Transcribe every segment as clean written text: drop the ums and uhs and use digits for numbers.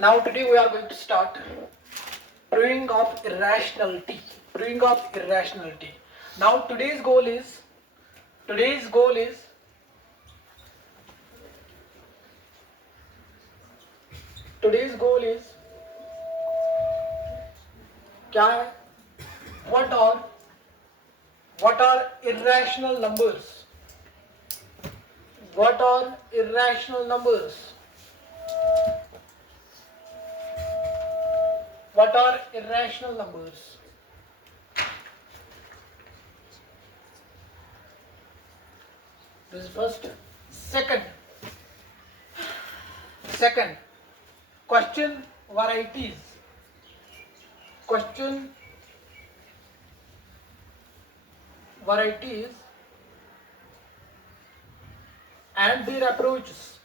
Now today we are going to start proving of irrationality. Proving of irrationality. Now today's goal is क्या है? What are irrational numbers? What are irrational numbers? What are irrational numbers? This is first. Second, question varieties. Question varieties and their approaches.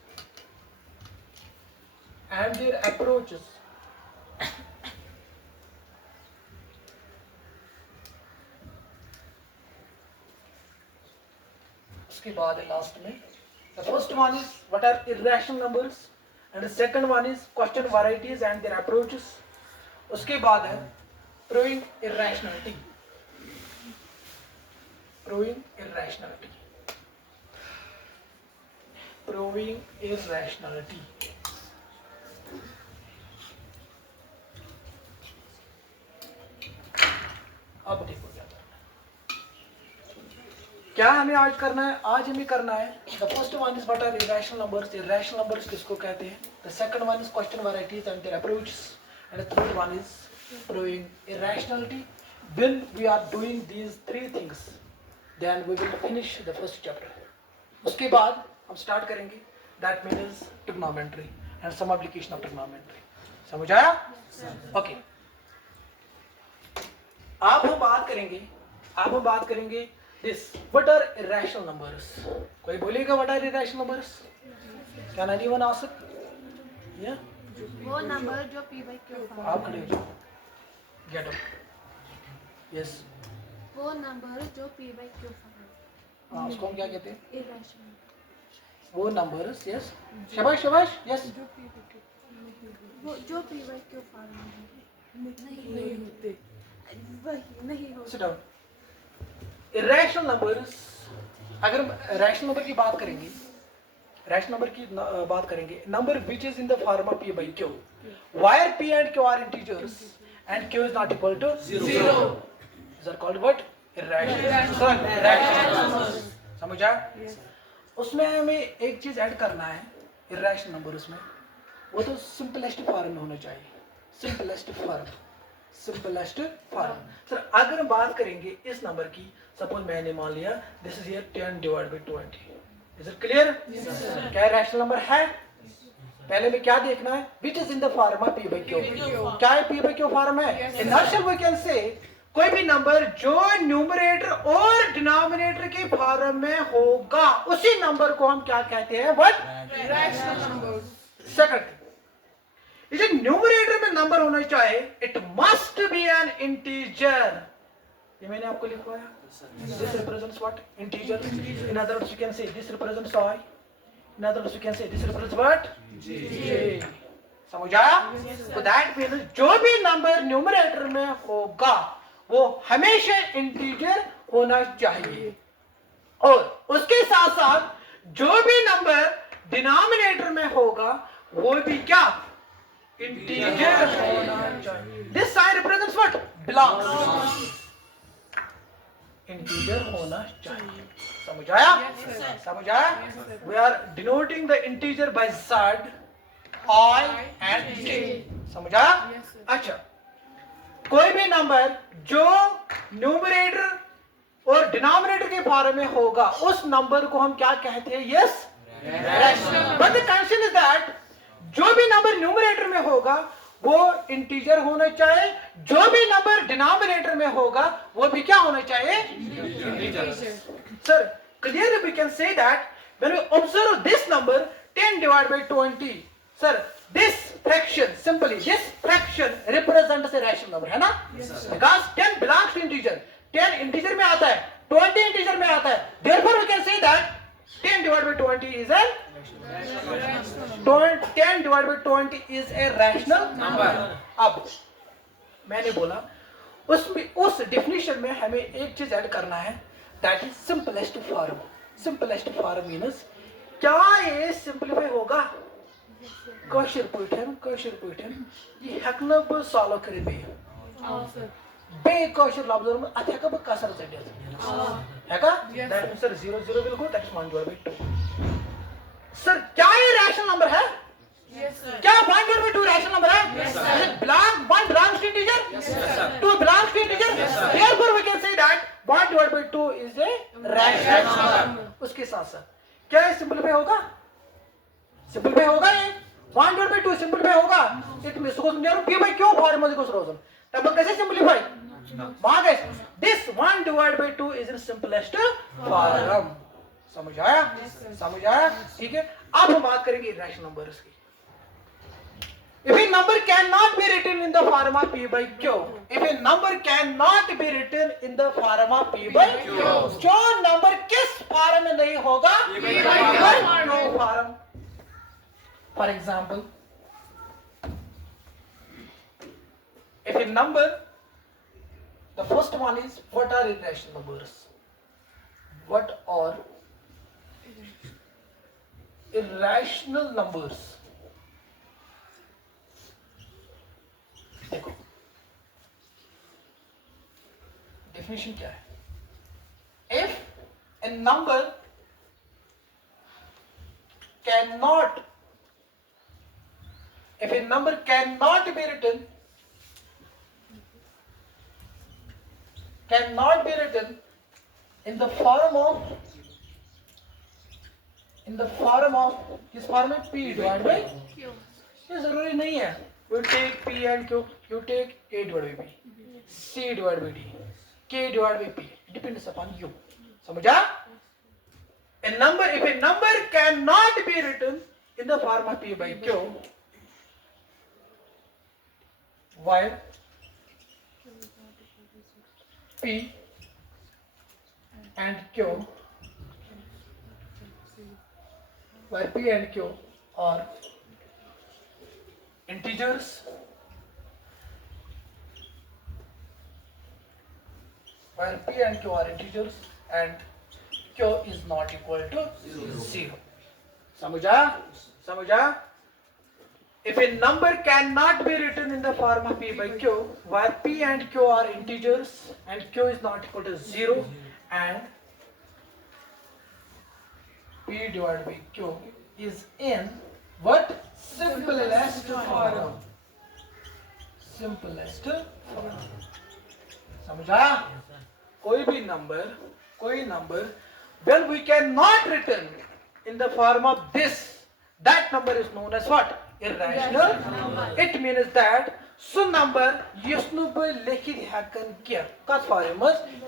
उसके बाद है last में. The first one is what are irrational numbers and the second one is question varieties and their approaches. उसके बाद है proving irrationality. Proving irrationality. अब देखो क्या हमें आज करना है. आज हमें करना है the first one is what are irrational numbers. Irrational numbers किसको कहते हैं. The second one is question varieties and their approaches and the third one is proving irrationality. When we are doing these three things then we will finish the first chapter. उसके बाद हम start करेंगे that means trigonometry and some application of trigonometry. समझ आया? Okay. आप हम बात करेंगे this. What are irrational numbers? कोई बोलेगा what are irrational numbers? Can anyone ask? Yeah. वो नंबर जो p by q फॉर्म. आप खड़े हो जाओ. Get up. Yes. वो नंबर जो p by q फॉर्म. हाँ, उसको हम क्या कहते हैं? irrational. वो numbers. Yes. शाबाश. Yes. वो जो p by q फॉर्म नहीं होते. वही नहीं होते. Sit down. irrational numbers. अगर हम rational number की बात करेंगे number which is in the form of p by q, where p and q are integers and q is not equal to 0. These are called what? irrational numbers. समझ आया? उसमें हमें एक चीज ऐड करना है irrational number. उसमें वो तो simplest form में होना चाहिए. simplest form. सर अगर हम बात करेंगे इस नंबर की, सपोज मैंने मान लिया this is 10 divided by 20. Is it clear? क्या रैशनल नंबर है? पहले में क्या देखना है? Which is in the form of p by q. क्या है p by q फॉर्म है? इन नटशेल वी कैन से कोई भी नंबर जो न्यूमरेटर और डिनोमिनेटर के फॉर्म में होगा उसी नंबर को हम क्या कहते हैं? व्हाट? Rational number. सेकंड, ये न्यूमरेटर में नंबर होना चाहिए it must be an integer. ये मैंने आपको लिखवाया. This represents what? Integer. In other words you can say this represents I. In other words you can say this represents what? J. समझ आया? तो दैट मींस जो भी नंबर न्यूमरेटर में होगा वो हमेशा इंटीजर होना चाहिए और उसके साथ साथ जो भी नंबर डिनोमिनेटर में होगा वो भी क्या? इंटीजर होना चाहिए. This sign represents what? Belongs. Integer होना चाहिए. समझ आया? We are denoting the integer by side I and J. समझ आया? अच्छा, कोई भी नंबर जो न्यूमरेटर और डिनोमिनेटर के फॉर्म में होगा उस नंबर को हम क्या कहते हैं? Yes, rational. But the condition is that जो भी नंबर न्यूमरेटर में होगा वो इंटीजर होना चाहिए, जो भी नंबर डिनोमिनेटर में होगा वो भी क्या होना चाहिए? Integer. Sir clearly we can say that when we observe this number 10 divided by 20, sir this fraction, simply this fraction represents a rational number, है ना? Because 10 belongs to integer. 10 integer में आता है, 20 integer में आता है. Therefore we can say that 10 divided by 20 is a 10 divided by 20 is a rational number. अब मैंने बोला उसमें उस definition में हमें एक चीज ऐड करना है, that is simplest form. Simplest form means क्या ये simplify होगा? कॉशर पोइटन ये हकना ब सॉल्व कर बे कॉशर लफ्ज़ में अथका ब कसर चढ़ हका that means sir 0 0 will go that is 1 divided by 2 sir क्या ये रैशनल नंबर है? Yes, sir. क्या 1 divided by 2 रैशनल नंबर है? Yes, sir. Is it one belongs to integer? Yes, sir. 2 belongs to integer? Yes, sir. Therefore we can say that 1 divided by 2 is a rational number. उसके साथ साथ क्या ये simplify होगा? Simplify होगा ये 1 divided by 2 simplify होगा. It means को समझा रहा हूं p by q फॉर्मूला को रोजन तब कैसे सिंपलीफाई वहां गए this 1 divided by 2 is in simplest form. समझ आया? ठीक है. अब हम बात करेंगे इरेशनल नंबर्स की. If a number cannot be written in the form of p by q, if a number cannot be written in the form of p by q, जो नंबर किस फॉर्म में नहीं होगा? p by q form. For example, if a number, the first one is what are irrational numbers? What are irrational numbers? देखो definition क्या है? If a number cannot be written in the form of किस form में p divided by ये जरूरी नहीं है. You take p and q, you take a divided by b, c divided by d, k divided by p, depends upon you. समझा? If a number cannot be written in the form of p by q, where p and q are integers, and q is not equal to 0. समझा? If a number cannot be written in the form of p by q, where p and q are integers and q is not equal to 0, and p divided by q is in what? Simplest form. समझा? कोई number when we cannot written in the form of this, that number is known as what? Irrational. It means that so number yusnu by लिखित हैकन किया का form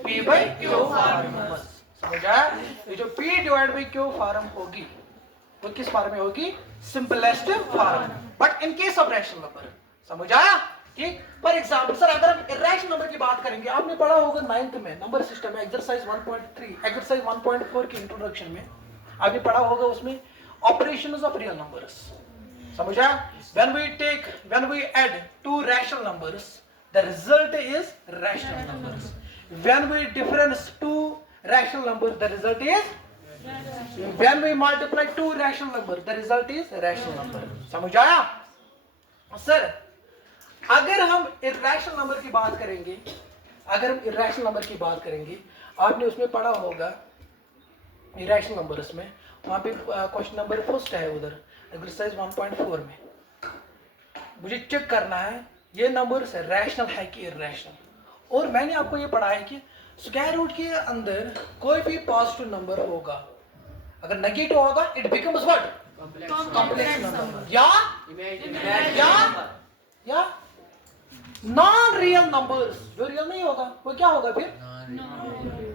p by q form. समझा? ये जो p divided by q form होगी वो किस form में होगी? Simplest form. But in case of rational number. समझा? ठीक. फॉर एग्जांपल सर अगर हम इरेशनल नंबर की बात करेंगे, आपने पढ़ा होगा 9th में नंबर सिस्टम में एक्सरसाइज 1.3 एक्सरसाइज 1.4 की इंट्रोडक्शन में आपने पढ़ा होगा उसमें ऑपरेशंस ऑफ रियल नंबर्स. समझा? when we add two rational numbers, the result is rational numbers. When we difference two rational numbers, the result is when we multiply two rational numbers, the result is rational number. समझ आया? Sir अगर हम irrational number की बात करेंगे, आपने उसमें पढ़ा होगा irrational नंबर्स में, वहाँ पे क्वेश्चन नंबर फर्स्ट है उधर एक्सरसाइज 1.4 में. मुझे चेक करना है ये नंबर्स रैशनल है कि इरैशनल. और मैंने आपको ये पढ़ा है कि स्क्वायर रूट के अंदर कोई भी पॉजिटिव नंबर होगा, अगर नेगेटिव होगा it becomes what? Complex number या नॉन रियल नंबर्स. जो रियल नहीं होगा वो क्या होगा फिर?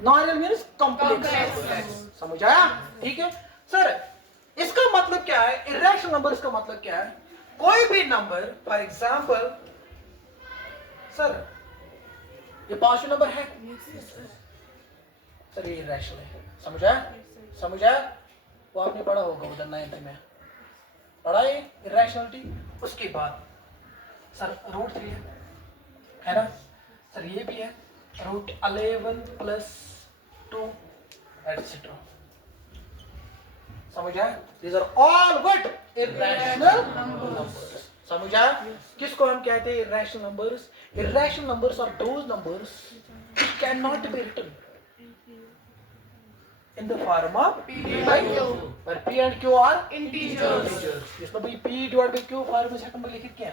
Non real means complex. समझ आया? ठीक है सर. इसका मतलब क्या है? इरैशनल नंबर्स का मतलब क्या है? कोई भी नंबर, फॉर एग्जाम्पल सर ये पॉजिटिव नंबर है सर, ये इरेशनल है, समझा? समझा? वो आपने पढ़ा होगा उधर 9th में पढ़ा है इरेशनलिटी। उसके बाद सर रूट 3 है ना सर, ये भी है रूट 11 प्लस 2 एटसेट्रा, समझा? These are all what irrational numbers, समझा? किसको हम कहते हैं irrational numbers? Irrational numbers are those numbers which cannot be written in the form of P by Q, where P and Q are integers. इसमें भी P divided by Q form में second में लिखित क्या?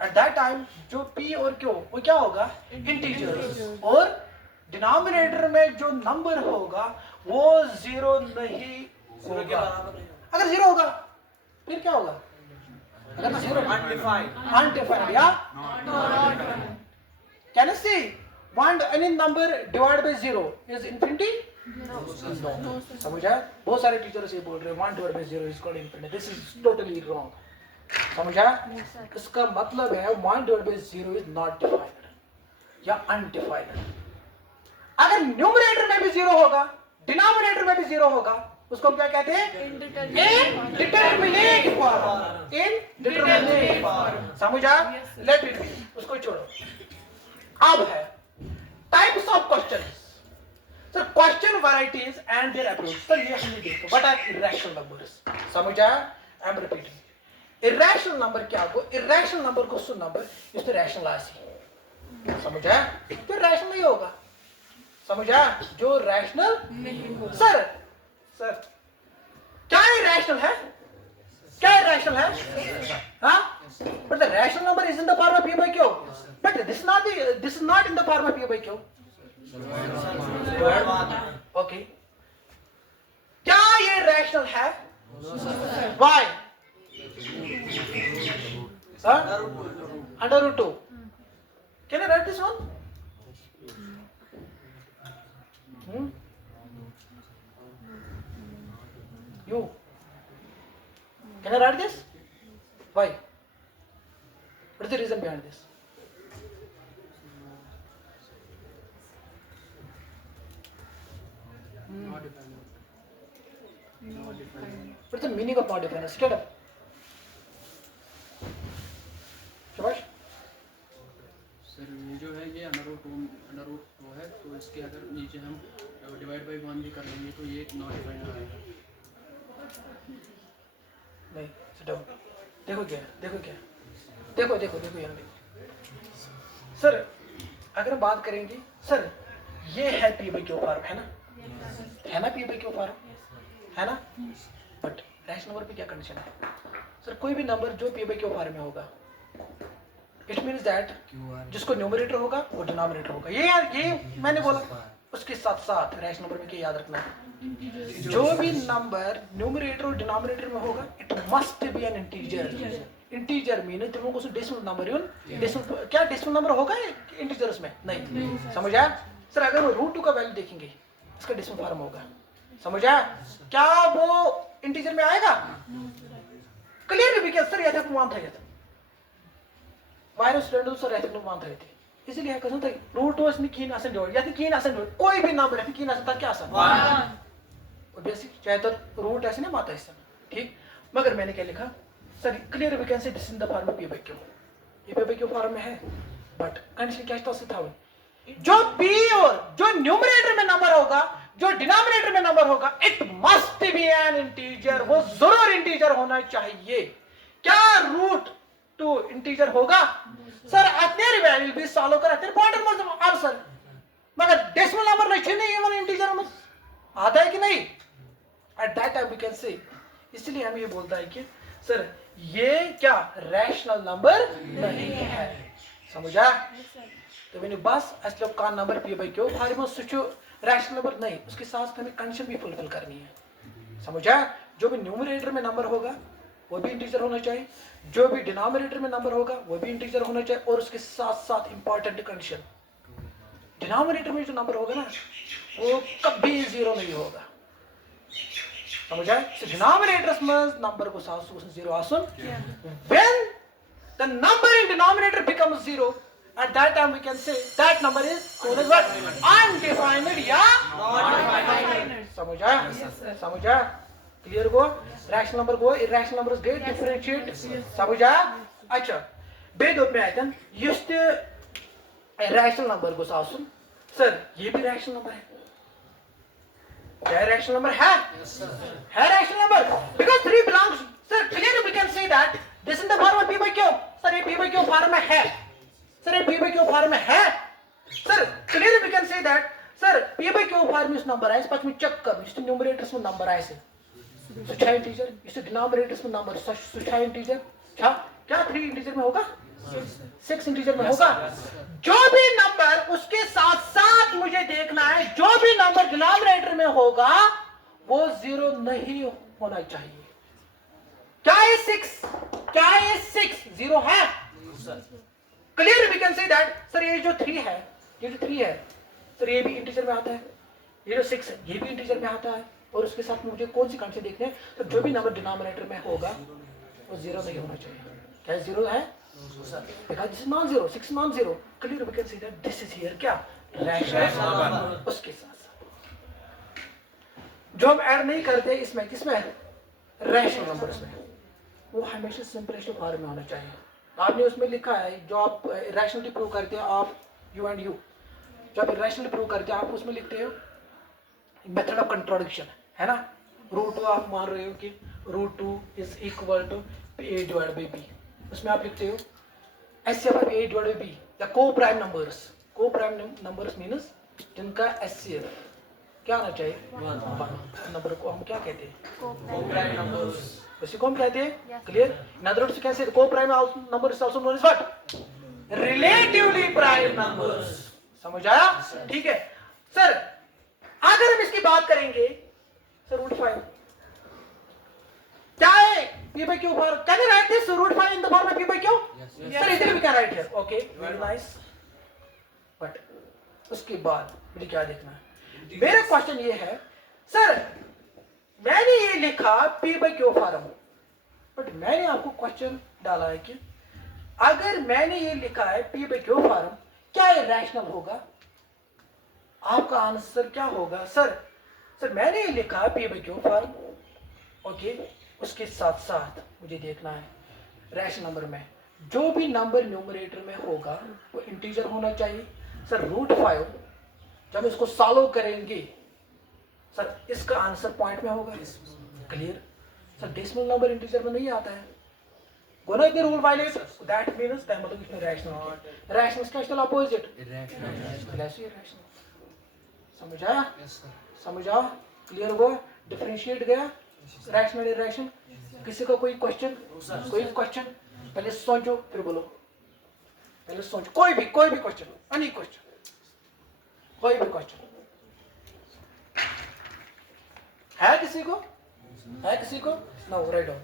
At that time जो P और Q वो क्या होगा? Integers। और डिनोमिनेटर में जो नंबर होगा वो जीरो नहीं होगा। अगर जीरो होगा फिर क्या होगा? अगर जीरो undefined या can you see any number divided by zero is infinity? No. समझा? बहुत सारे टीचर्स ये बोल रहे हैं 1 divided by 0 is called infinity. This is totally wrong. समझा? इसका मतलब है 1 divided by 0 is not defined या undefined। अगर न्यूमरेटर में भी 0 होगा, डिनोमिनेटर में भी 0 होगा, उसको हम क्या कहते हैं? Indeterminate form. इनडिटरमिनेट फॉर्म, समझा? लेट इट बी, उसको छोड़ो। अब है types of questions. Sir question varieties and there approach. Sir ये हमने देखा व्हाट आर इरेशनल नंबर्स, समझा? I am repeating, irrational number क्या हो? इरेशनल नंबर को सुन नंबर इसमें रैशनल आसी, समझा? तो रैशनल नहीं होगा, समझा? जो रैशनल नहीं होगा। सर सर क्या इरेशनल है? क्या इरेशनल है? हाँ, but the rational number is in the form of P by Q, but this is not in the form of P by Q. Okay, क्या ये रैशनल है? Why? Under root 2. Can I write this one? You can I write this? Why? What is the reason behind this? What is the meaning of not defined? Straight up. Shabash. Sir ये जो है ये under root 2 है, तो इसके अगर नीचे हम डिवाइड बाई 1 भी कर लेंगे तो ये नॉट डिफाइंड हो जाएगा। नहीं, sit down. देखो क्या, देखो क्या, देखो देखो देखो यहाँ देखो। सर अगर हम बात करेंगे, सर ये है P by Q फॉर्म, है ना? है ना P by Q फॉर्म, है ना? बट रैशनल नंबर पे क्या कंडीशन है? सर कोई भी नंबर जो P by Q फॉर्म में होगा, इट मीन्स दैट जिसको न्यूमरेटर होगा वो डिनोमिनेटर होगा। ये मैंने बोला। उसके साथ साथ रैशनल नंबर में क्या याद रखना है? जो भी नंबर न्यूमरेटर और डिनोमिनेटर में होगा it must be an integer. Integer mean तुम को डेसिमल नंबर, डेसिमल क्या डेसिमल नंबर होगा इंटीजर्स में? नहीं, समझा? सर अगर वो रूट 2 का वैल्यू देखेंगे इसका डेसिमल फॉर्म होगा, समझा? क्या वो इंटीजर में आएगा? क्लियर भी क्या सर? या तो मान था या वायरस रेंडो सर ऐसे मान था इसलिए कसम था रूट वास नहीं कीन आसन जोड़ या कीन आसन जोड़ कोई भी नंबर है कीन आसन था क्या आसन और बेसिक चाहे तो रूट ऐसे नहीं माता इससे, ठीक? मगर मैंने क्या लिखा sir? Clear we can say this in the form of P by Q। ये P by Q फॉर्म में है, बट कंडीशन क्या था? जो P और जो न्यूमरेटर में नंबर होगा, जो डिनोमिनेटर में नंबर होगा, it must be an integer. वो जरूर इंटीजर होना चाहिए। क्या रूट 2 इंटीजर होगा? सर अतने वैल्यू भी सॉल्व कर अतने पॉइंट में आंसर, मगर डेसिमल नंबर नहीं है इंटीजर में आता है कि नहीं? At that time we can say, इसलिए हम ये बोलता है कि सर ये क्या रैशनल नंबर नहीं है, समझा? तो मैंने बस असलो का नंबर P by Q फार्मो सुचो रैशनल नंबर नहीं, उसके साथ हमें कंडीशन भी फुलफिल करनी है, समझा? जो भी न्यूमरेटर में नंबर होगा वो भी इंटीजर होना चाहिए, जो भी डिनोमिनेटर में नंबर होगा वो भी इंटीजर होना चाहिए, और उसके साथ साथ इंपॉर्टेंट कंडीशन डिनोमिनेटर में जो नंबर होगा ना वो कभी जीरो नहीं होगा, समझा? डिनोमिनेटर्स में नंबर को साथ 0 आसन when the number in denominator becomes 0 at that time we can say that number is known as what? Undefined या समझा? समझा? क्लियर को? रैशनल नंबर को इरेशनल नंबर से डिफरेंशिएट समझा? अच्छा बे दो में आयतन युस्त रैशनल नंबर को सासुन सर ये भी रैशनल नंबर है क्या रैशनल नंबर है rational number because 3 belongs sir clearly we can say that this in the form of p by q sir ये p by q फॉर्म में है sir ये p by q फॉर्म में है sir clearly we can say that sir p by q form में इस number है इस पास में चेक कर इस न्यूमरेटर्स में नंबर है से सुचाई इंटीजर इस डिनोमिनेटर्स में नंबर सुचाई इंटीजर क्या 3 इंटीजर में होगा 6 इंटीजर में होगा जो भी नंबर उसके साथ साथ मुझे देखना है जो भी नंबर डिनोमिनेटर में होगा वो 0 नहीं होना चाहिए क्या ये 6 0 है clear we can say that sir ये जो 3 है सर ये भी इंटीजर में आता है ये जो 6 है ये भी इंटीजर में आता है और उसके साथ मुझे कौन सी कंडीशन देखनी है तो जो भी नंबर डिनोमिनेटर में होगा वो 0 नहीं होना चाहिए क्या 0 है because this is non-zero 6 non-zero clearly we can see that this is here क्या रैशनल उसके साथ जो हम ऐड नहीं करते इसमें किसमें रैशनल नंबर्स में वो हमेशा सिंपलेस्ट फॉर्म में होना चाहिए आपने उसमें लिखा है जो आप रैशनलिटी प्रूव करते हैं आप यू एंड यू जब रैशनलिटी प्रूव करते हैं आप उसमें लिखते हो मेथड ऑफ कंट्रोडिक्शन है ना √2 आप मान रहे हो कि √2 is equal to a divide by b उसमें आप लिखते हो HCF of a divided by b the co-prime numbers means जिनका HCF क्या आना चाहिए 1 नंबर को हम क्या कहते हैं co-prime numbers उसी को हम कहते हैं clear in other words you can say the co-prime number is also known as what relatively prime numbers समझ आया ठीक है सर अगर हम इसकी बात करेंगे सर √5 क्या है p by q for can you write this √5 in the form of p by q sir इधर we can write here okay very nice but उसके बाद मुझे क्या देखना है मेरा क्वेश्चन ये है सर मैंने ये लिखा p by q form but मैंने आपको क्वेश्चन डाला है कि अगर मैंने ये लिखा है p by q फॉर्म क्या ये रैशनल होगा आपका आंसर क्या होगा सर मैंने ये लिखा p by q form okay उसके साथ साथ मुझे देखना है रैशनल नंबर में जो भी नंबर न्यूमरेटर में होगा वो इंटीजर होना चाहिए सर √5 जब इसको सॉल्व करेंगे सर इसका आंसर पॉइंट में होगा clear sir decimal number integer में नहीं आता है गोना इधर rule violate that means that मतलब इसमें रैशनल स्पेशल अपोजिट रैशनल समझ आया क्लियर हुआ डिफरेंशिएट गया रैशनल इरेशनल किसी का कोई क्वेश्चन पहले सोचो फिर बोलो पहले सोचो कोई भी क्वेश्चन एनी क्वेश्चन कोई भी क्वेश्चन है किसी को नो राइट डाउन